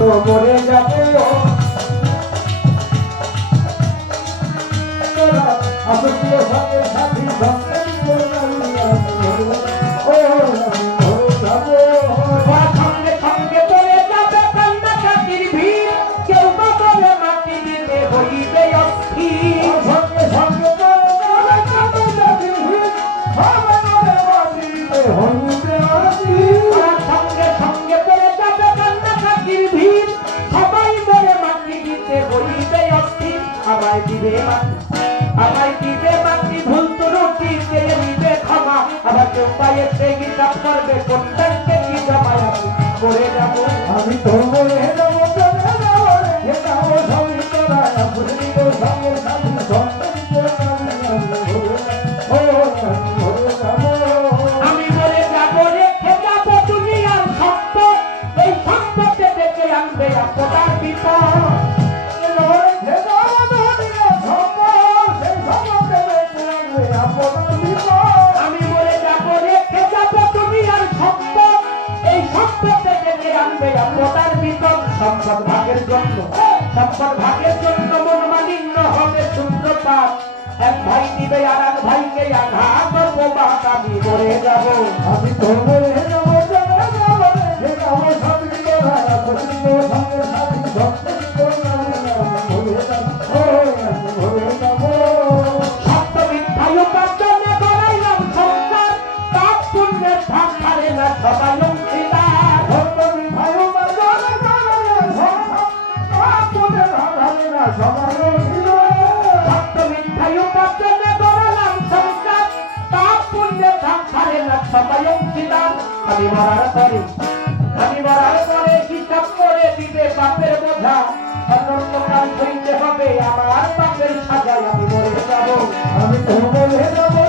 তো মরে যাবো আসলে সঙ্গে সাথী সঙ্গে সঙ্গে সঙ্গে পড়ে যাবে কান্নাকাটির ভিড় কেউ বা বলে মাটি দিতে হইবে অস্থির সঙ্গে সঙ্গে সঙ্গে সঙ্গে পড়ে যাবে কান্নাকাটির ভিড় সবাই বলে মাটি দিতে হইবে অস্থির আমায় দিবে মাটি ভুল ত্রুটি চেয়ে নিবে ক্ষমা আবার কেউ পায়ে সে হিসাব করবে কোন ব্যাংকে কি জমায় আমি করে যাবো আমি তো মরে যাবো সঙ্গে তোরা সঙ্গে সাথী আমি মরে যাবো রেখে যাবো দুনিয়ার সম্পদ এই সম্পদে ডেকে আনবে আপনার বিপদ আমি মরে যাবো রেখে যাবো দুনিয়ার সম্পদ এই সম্পদে ডেকে আনবে আপনার বিপদ সম্পদ ভাগের জন্য মন মালিন্য হবে সূত্রপাত এক ভাই দিবে আর এক ভাইকে আঘাত প্রবাদ আমি মরে যাবো আমি তো মরে যাবো সঙ্গে সাথী সত্য মিথ্যায় উপার্জনে বাড়াইলাম সংসার পাপ পুণ্যের ভাগ ছাড়ে না সবাই অংশীদার সত্য মিথ্যায় উপার্জনে বাড়াইলাম সংসার পাপ পুণ্যের ভাগ ছাড়ে না সবাই অংশীদার আমি মরার পরে হিসাব করে দিবে পাপের বোঝা অনন্তকাল সইতে হবে আমার পাপের সাজায় আমি মরে যাবো আমি তো মরে যাবো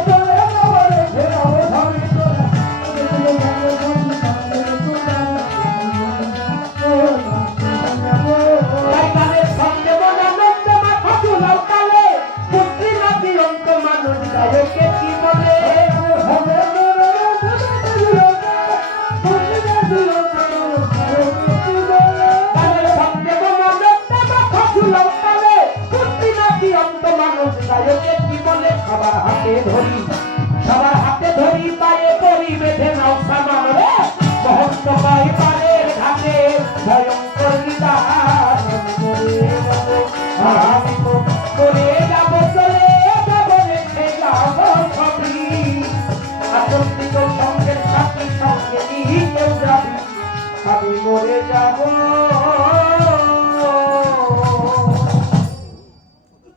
শয়তানের সঙ্গে মনানন্দে মাথা ঝুলাও কালে পুত্রী নাতি অন্ত মানুষ গায়কে কি বলে গানের সঙ্গে মনানন্দে মাথা ঝুলাও কালে পুত্রী নাতি অন্ত মানুষ গায়কে কি বলে খাবার হাতে ধরি